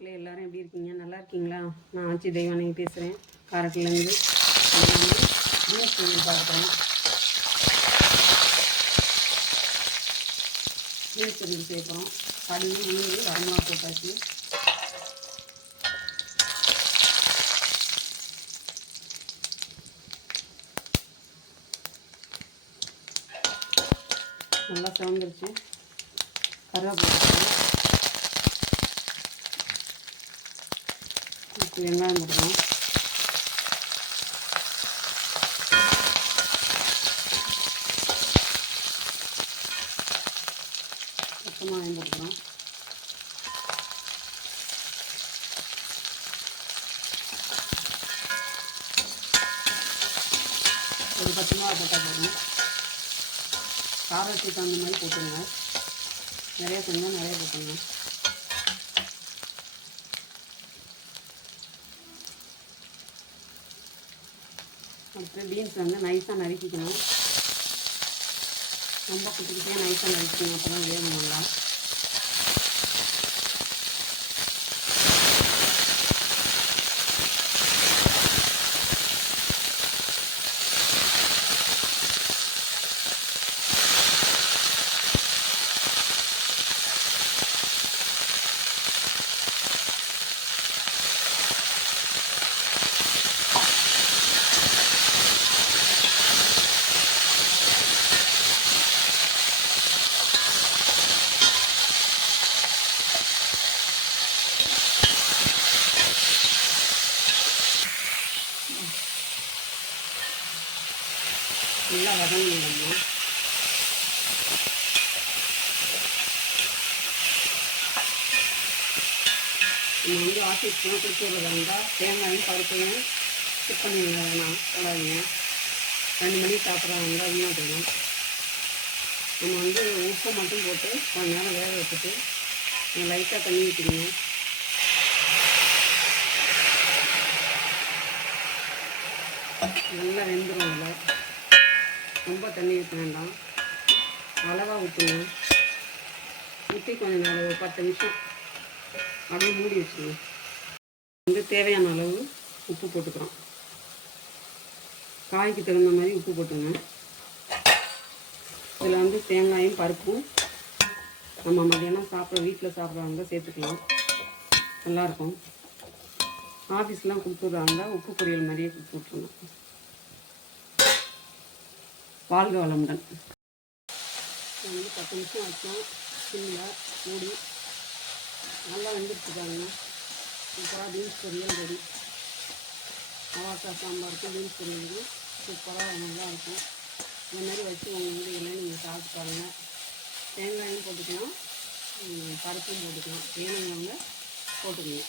மக்களே எல்லாரும் எப்படி இருக்கீங்க? நல்லா இருக்கீங்களா? நான் ஆச்சி தெய்வானி பேசுகிறேன் காரட்டிலேருந்து பீன்ஸ் பொரியல் பார்க்குறேன் பீன்ஸ் பொரியல் சேர்க்குறோம் கடுகு உளுந்து வரமிளகா போட்டாச்சு. நல்லா சிவந்துருச்சு. கருவேப்பிலை இப்போ வெங்காயம் போடுவோம் பச்சை வாங்கி போட்டுக்கிறோம் ஒரு பத்து மிளகா போட்டால் போதும். காரத்துக்கு தகுந்த மாதிரி போட்டுருங்க. நிறைய செஞ்சால் நிறைய போட்டுருங்க. அப்புறம் பீன்ஸ் வந்து நைஸாக நறுக்கிக்கணும். ரொம்ப குட்டி குட்டியாக நைஸாக நறுக்கணும் அப்போ தான் வேணும் நல்லா நல்லா வதங்கணும். நம்ம வந்து ஆட்டி கொடுத்து விடுறதா இருந்தால் தேங்காயும் பருப்பையும் குக் பண்ணிடுங்க. வேணாம் போடாதீங்க ரெண்டு மணிக்கு சாப்பிட்றாங்க இருந்தால் வீணாக போயிடும் நம்ம வந்து உப்பு மட்டும் போட்டு கொஞ்ச நேரம் வேக வச்சுட்டு லைட்டாக தண்ணி ஊற்றிடுங்க நல்லா வெந்துடும் இல்லை ரொம்ப தண்ணி ஊற்ற வேண்டாம். அளவாக ஊற்றுங்க ஊற்றி கொஞ்சம் நேரம் ஒரு பத்து நிமிஷம் அப்படியே மூடி வச்சுருங்க. வந்து தேவையான அளவு உப்பு போட்டுக்கிறோம். காய்க்கு தகுந்த மாதிரி உப்பு போட்டுங்க. இதில் வந்து தேங்காயும் பருப்பும் நம்ம மதியானம் சாப்பிட்ற வீட்டில் சாப்பிட்றவங்க சேர்த்துக்கலாம். நல்லாயிருக்கும் ஆஃபீஸ்லாம் கொடுத்துட்றாங்க உப்பு பொரியல் மாதிரியே கொடுத்து விட்ருங்க வாழ்க வளமுடன். இது வந்து பத்து நிமிஷம் வச்சோம் சிம்மில் மூடி. நல்லா வெந்துருச்சு பாருங்க. சூப்பராக பீன்ஸ் பொரியல் ரெடி. அவாக்கா சாம்பாருக்கும் பீன்ஸ் பொரியலுக்கும் சூப்பராக நல்லா இருக்கும். இந்த மாதிரி வச்சு உங்கள் வீடுகளில் நீங்கள் சாப்பிட்டு பாருங்கள் தேங்காயும் போட்டுக்கலாம். பருப்பும் போட்டுக்கலாம். வேணுங்கிறவங்க போட்டுக்கணும்.